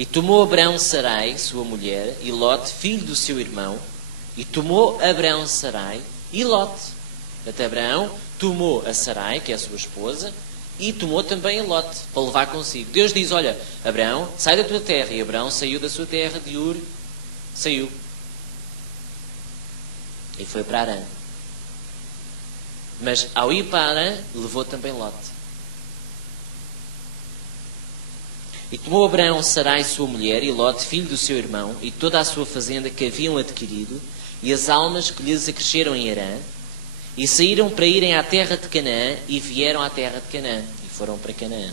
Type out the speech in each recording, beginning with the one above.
E tomou Abrão Sarai, sua mulher, e Lote, filho do seu irmão, e tomou Abrão Sarai e Lote. Até Abraão tomou a Sarai, que é a sua esposa, e tomou também a Lote, para levar consigo. Deus diz, olha, Abraão, sai da tua terra. E Abraão saiu da sua terra de Ur, saiu. E foi para Arã. Mas ao ir para Arã, levou também Lote. E tomou Abraão Sarai, sua mulher, e Lote, filho do seu irmão, e toda a sua fazenda que haviam adquirido, e as almas que lhes acresceram em Arã, e saíram para irem à terra de Canaã, e vieram à terra de Canaã, e foram para Canaã.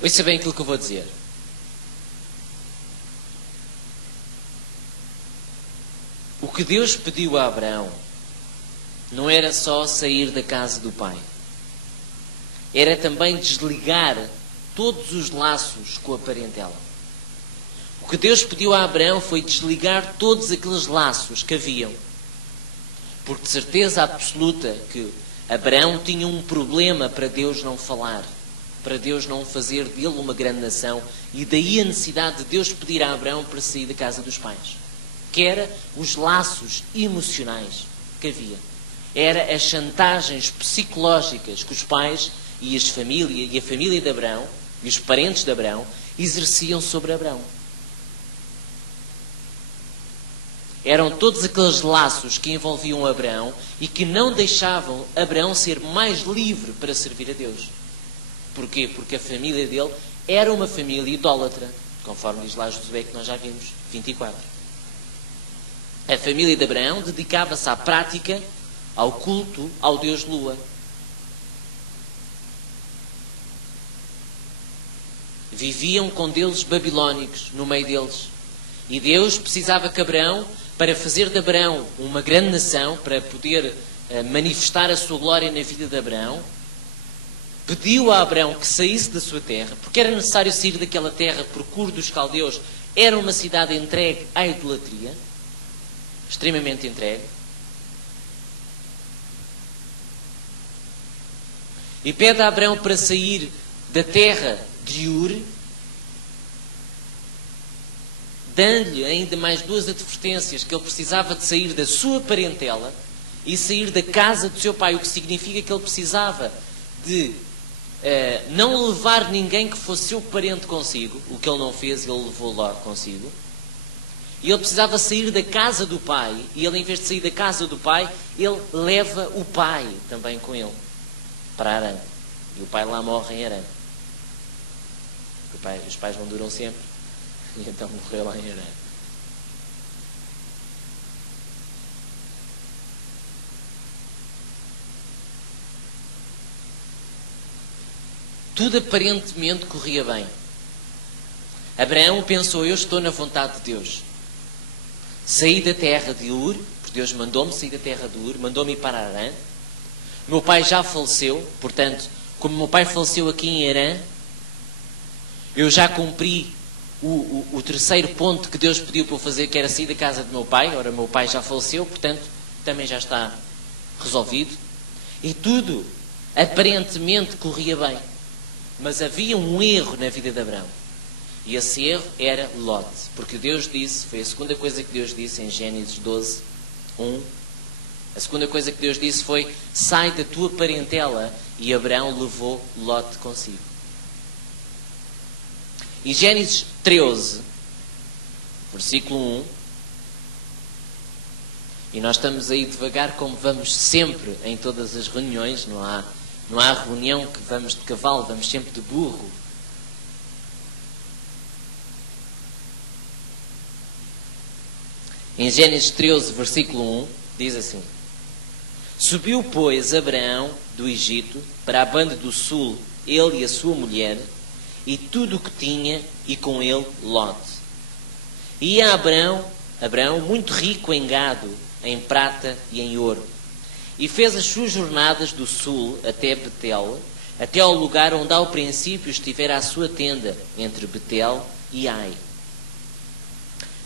Ouça bem aquilo que eu vou dizer. O que Deus pediu a Abraão não era só sair da casa do pai. Era também desligar todos os laços com a parentela. O que Deus pediu a Abraão foi desligar todos aqueles laços que haviam. Porque de certeza absoluta que Abraão tinha um problema para Deus não falar, para Deus não fazer dele uma grande nação, e daí a necessidade de Deus pedir a Abraão para sair da casa dos pais. Que era os laços emocionais que havia. Era as chantagens psicológicas que os pais e a família de Abraão, e os parentes de Abraão, exerciam sobre Abraão. Eram todos aqueles laços que envolviam Abraão e que não deixavam Abraão ser mais livre para servir a Deus. Porquê? Porque a família dele era uma família idólatra, conforme diz lá Josué, que nós já vimos, 24. A família de Abraão dedicava-se à prática, ao culto, ao Deus Lua. Viviam com deuses babilónicos no meio deles. E Deus precisava que Abraão, para fazer de Abraão uma grande nação, para poder manifestar a sua glória na vida de Abraão, pediu a Abraão que saísse da sua terra, porque era necessário sair daquela terra, porque Ur dos Caldeus era uma cidade entregue à idolatria, extremamente entregue. E pede a Abraão para sair da terra de Ur, dando-lhe ainda mais duas advertências, que ele precisava de sair da sua parentela e sair da casa do seu pai, o que significa que ele precisava de não levar ninguém que fosse seu parente consigo, o que ele não fez, ele levou lá consigo. E ele precisava sair da casa do pai, e ele, em vez de sair da casa do pai, ele leva o pai também com ele para Arã. E o pai lá morre em Arã. Os pais não duram sempre, e então morreu lá em Arã. Tudo aparentemente corria bem. Abraão pensou, eu estou na vontade de Deus. Saí da terra de Ur, porque Deus mandou-me sair da terra de Ur, mandou-me ir para Arã. Meu pai já faleceu, portanto, como meu pai faleceu aqui em Arã, eu já cumpri o terceiro ponto que Deus pediu para eu fazer, que era sair da casa do meu pai. Ora, meu pai já faleceu, portanto, também já está resolvido. E tudo aparentemente corria bem. Mas havia um erro na vida de Abraão. E esse erro era Lote. Porque Deus disse, foi a segunda coisa que Deus disse em Gênesis 12, 1. A segunda coisa que Deus disse foi, sai da tua parentela. E Abraão levou Lote consigo. Em Gênesis 13, versículo 1. E nós estamos aí devagar, como vamos sempre em todas as reuniões. Não há reunião que vamos de cavalo, vamos sempre de burro. Em Gênesis 13, versículo 1, diz assim: Subiu, pois, Abraão do Egito para a banda do sul, ele e a sua mulher, e tudo o que tinha, e com ele Lote. E ia Abraão muito rico em gado, em prata e em ouro. E fez as suas jornadas do sul até Betel, até ao lugar onde ao princípio estivera a sua tenda, entre Betel e Ai.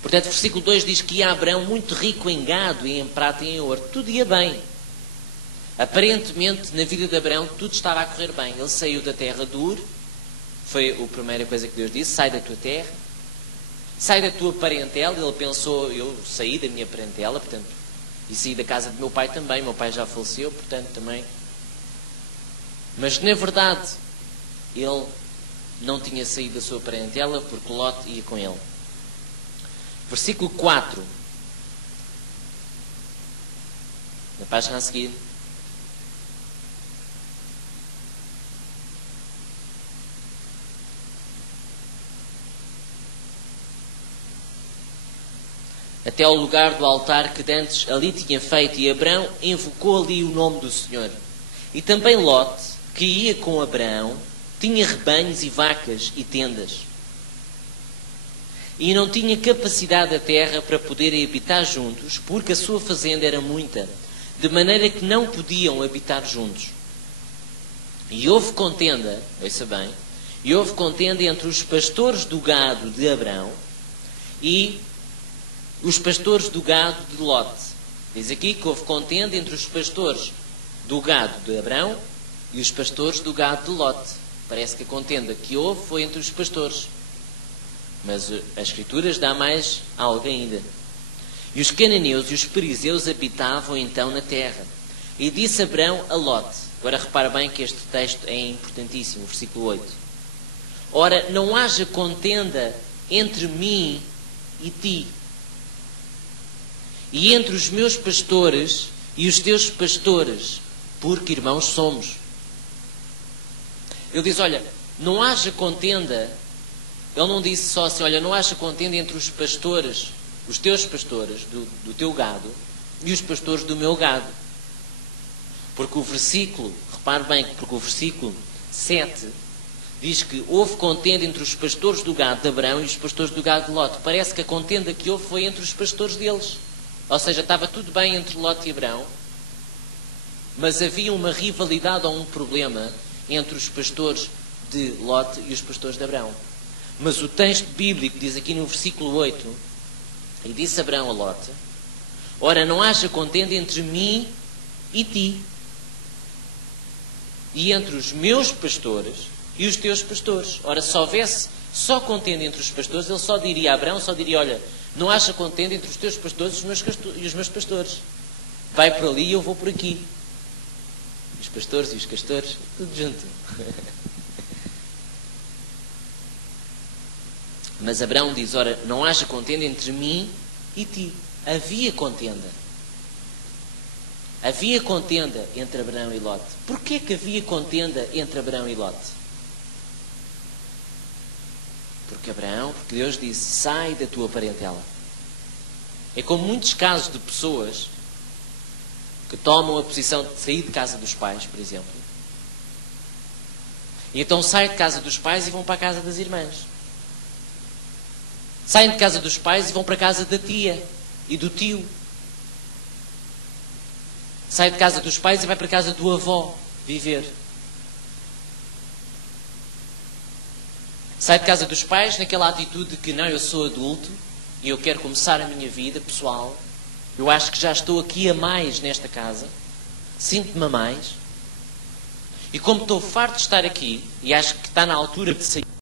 Portanto, o versículo 2 diz que ia Abraão muito rico em gado e em prata e em ouro. Tudo ia bem. Aparentemente, na vida de Abraão, tudo estava a correr bem. Ele saiu da terra de Ur. Foi a primeira coisa que Deus disse: sai da tua terra, sai da tua parentela. Ele pensou: eu saí da minha parentela, portanto, e saí da casa do meu pai também. Meu pai já faleceu, portanto, também. Mas, na verdade, ele não tinha saído da sua parentela, porque Lot ia com ele. Versículo 4. Na página a seguir. Até ao lugar do altar que dantes ali tinha feito, e Abraão invocou ali o nome do Senhor. E também Lot, que ia com Abraão, tinha rebanhos e vacas e tendas. E não tinha capacidade da terra para poderem habitar juntos, porque a sua fazenda era muita, de maneira que não podiam habitar juntos. E houve contenda, ouça bem, e houve contenda entre os pastores do gado de Abraão e os pastores do gado de Lot. Diz aqui que houve contenda entre os pastores do gado de Abraão e os pastores do gado de Lot. Parece que a contenda que houve foi entre os pastores. Mas as Escrituras dá mais algo ainda. E os cananeus e os perizeus habitavam então na terra. E disse Abraão a Lot. Agora repara bem que este texto é importantíssimo, versículo 8. Ora, não haja contenda entre mim e ti, e entre os meus pastores e os teus pastores, porque irmãos somos. Ele diz, olha, não haja contenda. Ele não disse só assim, olha, não haja contenda entre os pastores, os teus pastores do teu gado e os pastores do meu gado. Porque o versículo, repare bem, porque o versículo 7 diz que houve contenda entre os pastores do gado de Abraão e os pastores do gado de Lot. Parece que a contenda que houve foi entre os pastores deles. Ou seja, estava tudo bem entre Lot e Abraão, mas havia uma rivalidade ou um problema entre os pastores de Lot e os pastores de Abraão. Mas o texto bíblico diz aqui no versículo 8, e disse Abraão a Lot, ora, não haja contenda entre mim e ti, e entre os meus pastores e os teus pastores. Ora, se houvesse só contenda entre os pastores, ele só diria a Abraão, só diria, olha, não haja contenda entre os teus pastores e os meus pastores. Vai por ali e eu vou por aqui. Os pastores e os castores, tudo junto. Mas Abraão diz, ora, não haja contenda entre mim e ti. Havia contenda. Havia contenda entre Abraão e Lot. Porquê que havia contenda entre Abraão e Lot? Porque Deus disse, sai da tua parentela. É como muitos casos de pessoas que tomam a posição de sair de casa dos pais, por exemplo. E então saem de casa dos pais e vão para a casa das irmãs. Saem de casa dos pais e vão para a casa da tia e do tio. Sai de casa dos pais e vai para a casa do avô viver. Sai de casa dos pais naquela atitude de que não, eu sou adulto e eu quero começar a minha vida pessoal. Eu acho que já estou aqui a mais nesta casa. Sinto-me a mais. E como estou farto de estar aqui e acho que está na altura de sair